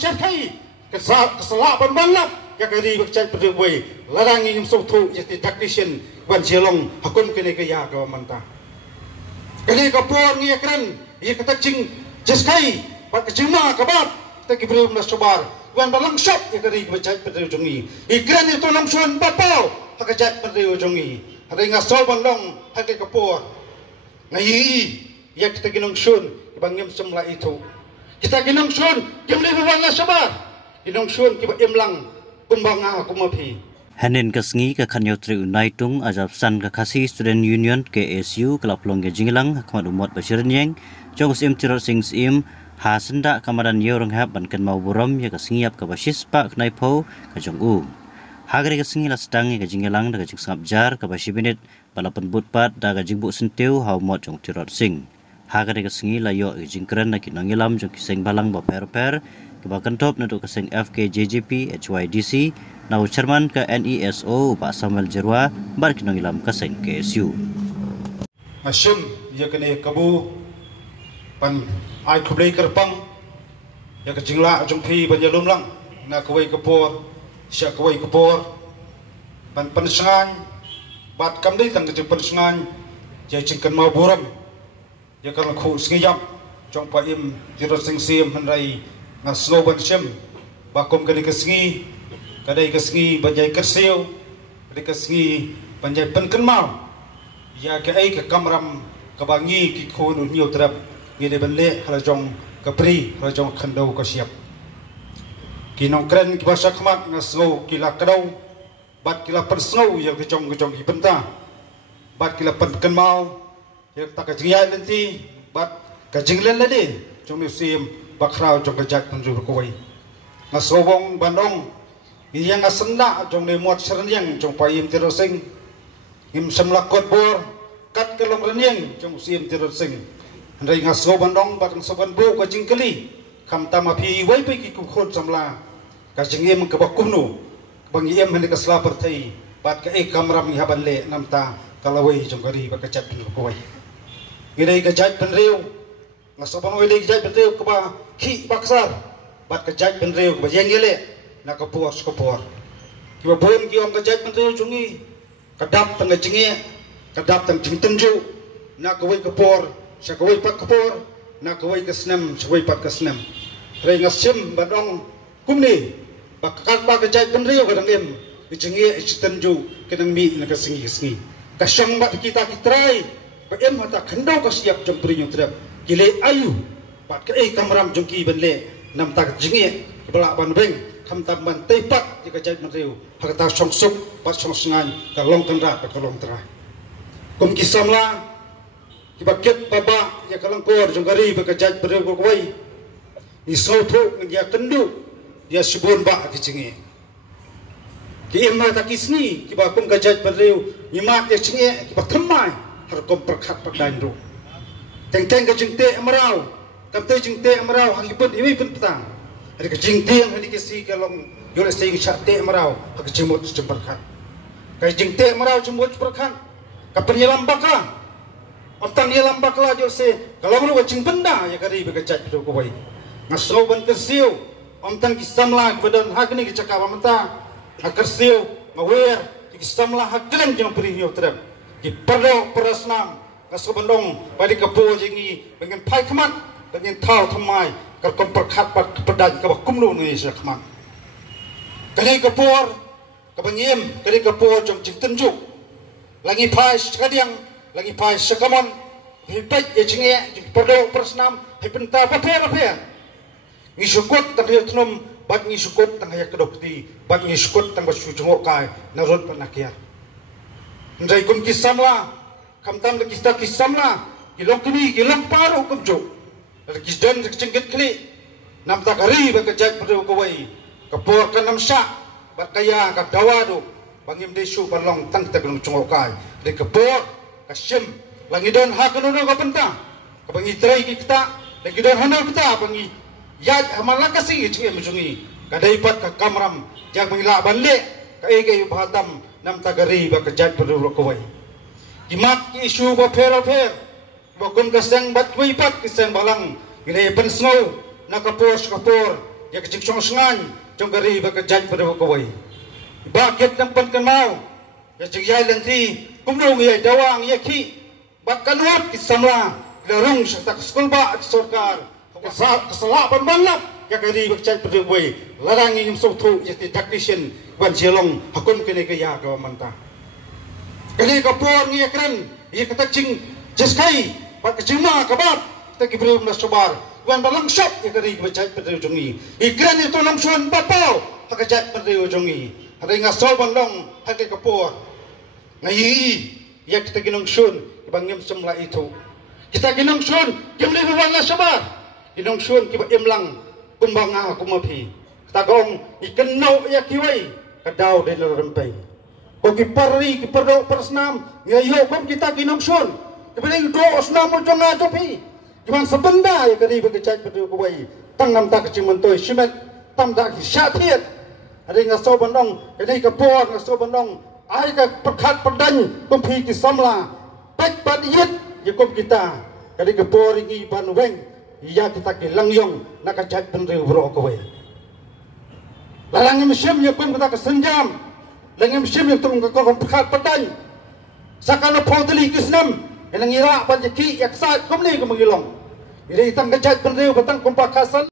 Syarkai kesalahan balap kagari bercak berdewai larang ingin suatu jadi tactician ban jelong hakun kene kaya ka manta kene ka por ngi ekran ye kata cing jeskai pat kecima kabat ta kibru na sobar wan balang shop ye kari bercak berdew jongi ikran itu nang suan papau hakajat berdew jongi ada ngasol bandong hake ka por ngai ye kita ginong sun bangim semla itu kita ginong sun kemle wan na sobar Inong sun kiba imlang kumbanga kumapi. Hanin kasngi ka kanyotri unaitung ajab san ka kasi student union KSU kelap longge jinglang kamat umot basiran yang jongos im tirot sings im ha senda kamadan yorong hab ban kan mau buram ya kasngi ap ka basis pa knai po ka jong u. Hagre kasngi la sedang ka jinglang da ka jing sangap jar ka basi binit balapan butpat da ka jingbu sentiu ha umot jong tirot sing. Hagre kasngi la yo jingkren na kinongilam jong kiseng balang ba per kebakan top untuk keseng FKJJP HYDC nau chairman ke NESO Pak Samuel Jerwa bar kinongilam keseng KSU Asyum ya kene kabu pan ai kublai kerpang ya kejingla jongpi banjalum lang na kawai kapor sya kawai kapor pan pensengan bat kamdai tang ke pensengan ya jingkan mau buram ya kan khu sngiyam jong pa im jiro sing sim hanrai na sloban syam bakom kadi kesngi kadai kesngi banjai kersiu kadi kesngi banjai penkenmal ya ke ai ke kamram kabangi ki khonu niu trap ngide banle halajong kapri halajong khandau ka siap kinong kren ki basa khmat na snow kila kadau bat kila persnow ya ke jong hi benta bat kila penkenmal ya tak kajia nanti bat kajinglen lade jong ni sim bakrau jong kajak penjuru koi ngasobong bandong yang ngasenda jong ne muat sernyang jong paim tirosing ngim semlakot bor kat kelong renyang jong sim tirosing handai ngaso bandong bakang soban bu ka jingkeli kam tamapi wai pe ki ku khon samla ka jingem ka bakumnu bangi em hande ka sla pertai bat ka e kamram ni habanle namta kalawai jong kari bakachat penjuru koi ngidai ka jat penreu ngasoban wai dei jat penreu ka ba ki baksar bat kejat penreu ba jengele na kapor kiba bon ki om kejat penreu chungi kadap tang jinge kadap tang jingtenju na kawai kapor sa kawai pat kapor na kawai kasnem kawai pat kasnem rei ngasim badong kumni bakat ba kejat penreu kadang em jinge jingtenju kedang mi na kasingi kasyang bat kita kitrai ba em mata khandau ka siap jempri nyutrap gile ayu pat ke kamram jongki benle nam tak jinge bela ban beng kam tam ban tepat jika jait menriu hakata songsuk pat songsengan ka long tendra ka long tera kum kisamla kibaket baba ya kalang kor jonggari ba ka jait bereu ko koi ni sotu ngia kendu dia sibun ba ki jinge ki emma ta kisni kiba kum ka jait bereu nyimat ya jinge kiba themai har kom perkhat pakdan ru teng ka jingte amrau kam te jingte amrau hakipun imi pun petang ada ke jingte yang hadi kesi kalong yole sei chatte amrau hak jimut jemperkan kai jingte amrau jimut perkan kapan yelam baka ontan yelam bakla jose kalau lu jing benda ya kari begacat do ko bai ngaso ban kersiu ontan kisamla badan hakni ki cakap mata hakersiu mawer kisamla haklen jang prihyo terap ki perlo perasnam ngaso bandong pada kapo jingi dengan pai khamat dengan thau thamai ka kom perkhat pat pedan ka kumlu ni sa khamat kali kapor ka bangiem kali kapor jong jingtenju lagi pai sekadiang lagi pai sekamon hibat ye jinge perdo persnam hipenta paper ni sukut tang thnum bat ni sukut tang ya kedokti bat ni sukut tang basu jongok kai narut panakia ndai kum kisamla kamtam de kista kisamla kilong kini kilong paru kumjo kisdan jengget kli nam takari ba kajat perlu kawai kapor kanam sya bakaya ka dawadu bangim desu balong tang taglong chungokai de kapor kasim langidon hakunu ka penta ka bangi trai kita langidon hana kita bangi yaj amalakasi jenge mujungi kadai pat ka kamram jag mangila banle ka ege bhatam nam takari ba kajat perlu kawai kimat ki isu ba fer bakum kasang bat wipat kisang balang gile pen snow nakapor ya kecik song sengan trong gari ba ka jaj pada kawai ba ket nang pan kan mau ya cik yai lenti kumrung ya dawang ya ki ba kanwat kisamla larung tak skul ba sarkar kesalahan balap ya gari ba jaj pada kawai larang ingin sotu ya technician ban jelong hakun kene ke ya ka manta kene ka por ngi ekran ya kata cing jeskai ba ka cima ka ba ta ki bru na sobar wan balang shop ya gari ba jaj pada jongi ikran itu nang suan bapau ka jaj pada jongi ada yang ngasal bandong hati kapur ngayi ya kita ginong sun ibangim semla itu kita ginong sun kimli wala sabar ginong sun kiba imlang kumbanga kumapi kita gong ikenau ya kiwai kadau de lempai ko ki perdo persnam ngayo kom kita ginong sun kibeling do osnam mo jonga topi kiman sebenda ya kari begecai pedu kuwai tangnam tak cimentoi simet tam tak syatiat ada yang ngasau bandong, ada yang kapor ngasau bandong, ada yang perkat perdan, kumpi kisamla, baik badiyat, ya kum kita, ada yang kapor ini banweng, ya kita kilangyong, nak kajat penriu berokowe. Larang musim ya kum kita kesenjam, larang musim yang turun ke kau perkat perdan, sakana pondeli kisnam, yang ngira panjaki, yak saat kum ni kum ngilong, ini tang kajat penriu, tang kumpa kasal.